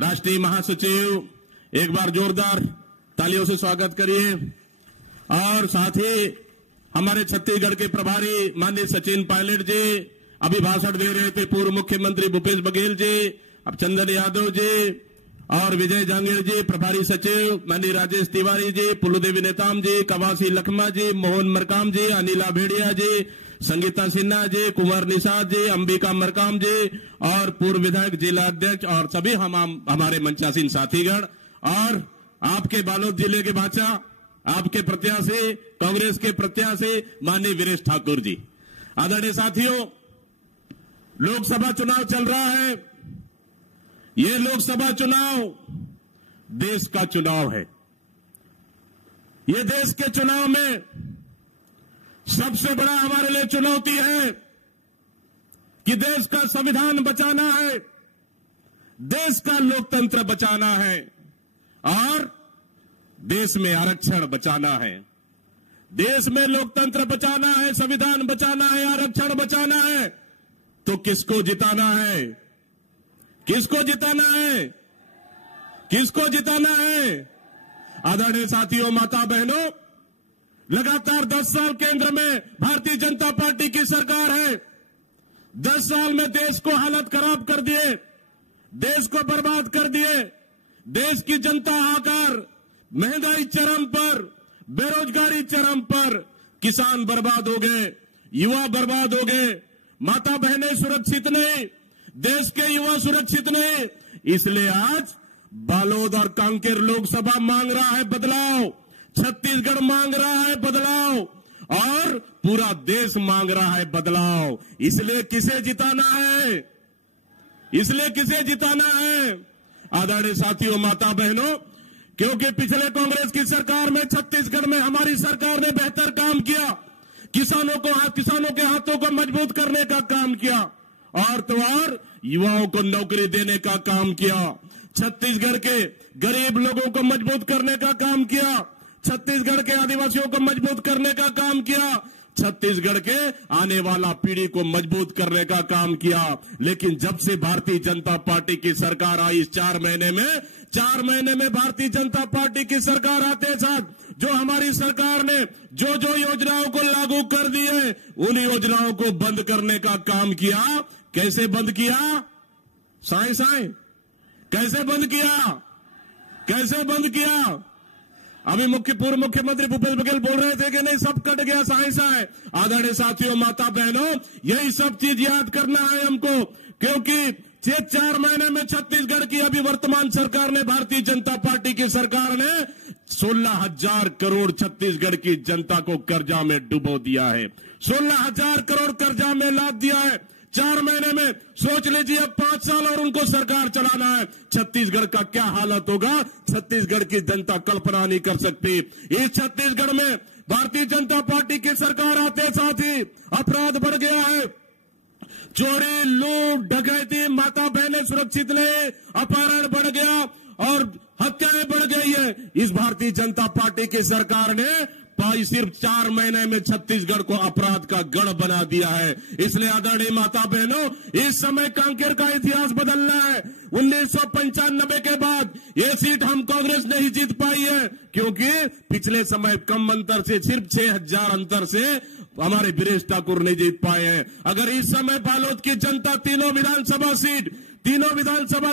राष्ट्रीय महासचिव, एक बार जोरदार तालियों से स्वागत करिए। और साथ ही हमारे छत्तीसगढ़ के प्रभारी माननीय सचिन पायलट जी अभी भाषण दे रहे थे, पूर्व मुख्यमंत्री भूपेश बघेल जी, अब चंदन यादव जी और विजय जांगीर जी, प्रभारी सचिव माननीय राजेश तिवारी जी, पुलुदेवी नेताम जी, कवासी लखमा जी, मोहन मरकाम जी, अनिला भेड़िया जी, संगीता सिन्हा जी, कुंवर निषाद जी, अंबिका मरकाम जी और पूर्व विधायक जिला अध्यक्ष और सभी हमारे मंचासीन साथीगण और आपके बालोद जिले के बाचा, आपके प्रत्याशी, कांग्रेस के प्रत्याशी माननीय वीरेश ठाकुर जी। आदरणीय साथियों, लोकसभा चुनाव चल रहा है। ये लोकसभा चुनाव देश का चुनाव है। ये देश के चुनाव में सबसे बड़ा हमारे लिए चुनौती है कि देश का संविधान बचाना है, देश का लोकतंत्र बचाना है और देश में आरक्षण बचाना है। देश में लोकतंत्र बचाना है, संविधान बचाना है, आरक्षण बचाना है, तो किसको जिताना है? किसको जिताना है? किसको जिताना है? आदरणीय साथियों, माता बहनों, लगातार 10 साल केंद्र में भारतीय जनता पार्टी की सरकार है। 10 साल में देश को हालत खराब कर दिए, देश को बर्बाद कर दिए। देश की जनता हाहाकार, महंगाई चरम पर, बेरोजगारी चरम पर, किसान बर्बाद हो गए, युवा बर्बाद हो गए, माता बहनें सुरक्षित नहीं, देश के युवा सुरक्षित नहीं। इसलिए आज बालोद और कांकेर लोकसभा मांग रहा है बदलाव, छत्तीसगढ़ मांग रहा है बदलाव और पूरा देश मांग रहा है बदलाव। इसलिए किसे जिताना है? इसलिए किसे जिताना है? आदरणीय साथियों, माता बहनों, क्योंकि पिछले कांग्रेस की सरकार में छत्तीसगढ़ में हमारी सरकार ने बेहतर काम किया, किसानों के हाथों को मजबूत करने का काम किया और तो और युवाओं को नौकरी देने का काम किया, छत्तीसगढ़ के गरीब लोगों को मजबूत करने का काम किया, छत्तीसगढ़ के आदिवासियों को मजबूत करने का काम किया, छत्तीसगढ़ के आने वाला पीढ़ी को मजबूत करने का काम किया। लेकिन जब से भारतीय जनता पार्टी की सरकार आई, इस 4 महीने में भारतीय जनता पार्टी की सरकार आते साथ जो हमारी सरकार ने जो जो योजनाओं को लागू कर दी है, उन योजनाओं को बंद करने का काम किया। कैसे बंद किया? साएं कैसे बंद किया? कैसे बंद किया? अभी पूर्व मुख्यमंत्री भूपेश बघेल बोल रहे थे कि नहीं सब कट गया साएं। आदरणीय साथियों, माता बहनों, यही सब चीज याद करना है हमको, क्योंकि 4 महीने में छत्तीसगढ़ की अभी वर्तमान सरकार ने, भारतीय जनता पार्टी की सरकार ने 16,000 करोड़ छत्तीसगढ़ की जनता को कर्जा में डुबो दिया है। 16,000 करोड़ कर्जा में लाद दिया है 4 महीने में। सोच लीजिए, अब 5 साल और उनको सरकार चलाना है, छत्तीसगढ़ का क्या हालत होगा, छत्तीसगढ़ की जनता कल्पना नहीं कर सकती। इस छत्तीसगढ़ में भारतीय जनता पार्टी की सरकार आते साथ ही अपराध बढ़ गया है, चोरी, लूट, डकैती, माता बहनें सुरक्षित नहीं, अपहरण बढ़ गया और हत्याएं बढ़ गई है। इस भारतीय जनता पार्टी की सरकार ने सिर्फ 4 महीने में छत्तीसगढ़ को अपराध का गढ़ बना दिया है। इसलिए आदरणीय माता बहनों, इस समय कांकेर का इतिहास बदलना है। 1995 के बाद ये सीट हम कांग्रेस नहीं जीत पाई है, क्योंकि पिछले समय कम अंतर से, सिर्फ 6,000 अंतर से हमारे वीरेश ठाकुर नहीं जीत पाए हैं। अगर इस समय बालोद की जनता तीनों विधानसभा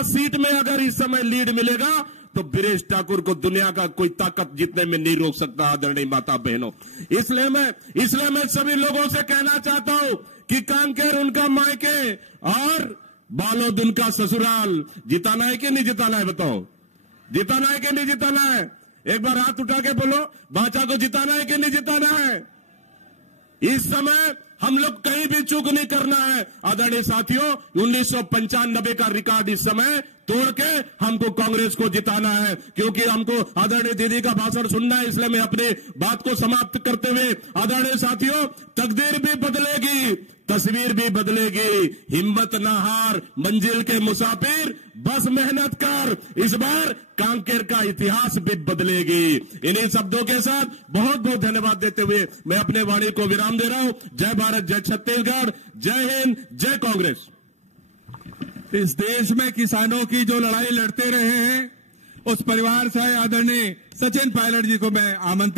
सीट में अगर इस समय लीड मिलेगा तो वीरेश ठाकुर को दुनिया का कोई ताकत जीतने में नहीं रोक सकता। आदरणीय माता बहनों, इसलिए मैं सभी लोगों से कहना चाहता हूं कि कांकेर उनका मायके और बालोद उनका ससुराल। जिताना है कि नहीं जिताना है? बताओ, जिताना है कि नहीं जिताना है? एक बार हाथ उठा के बोलो, बाचा को जिताना है कि नहीं जिताना है? इस समय हम लोग कहीं भी चूक नहीं करना है। आदरणीय साथियों, 1995 का रिकॉर्ड इस समय तोड़ के हमको कांग्रेस को जिताना है, क्योंकि हमको आदरणीय दीदी का भाषण सुनना है। इसलिए मैं अपनी बात को समाप्त करते हुए, आदरणीय साथियों, तकदीर भी बदलेगी, तस्वीर भी बदलेगी, हिम्मत ना हार, मंजिल के मुसाफिर, बस मेहनत कर, इस बार कांकेर का इतिहास भी बदलेगी। इन्हीं शब्दों के साथ बहुत बहुत धन्यवाद देते हुए मैं अपने वाणी को विराम दे रहा हूं। जय भारत, जय छत्तीसगढ़, जय हिंद, जय कांग्रेस। इस देश में किसानों की जो लड़ाई लड़ते रहे हैं, उस परिवार से आदरणीय सचिन पायलट जी को मैं आमंत्रित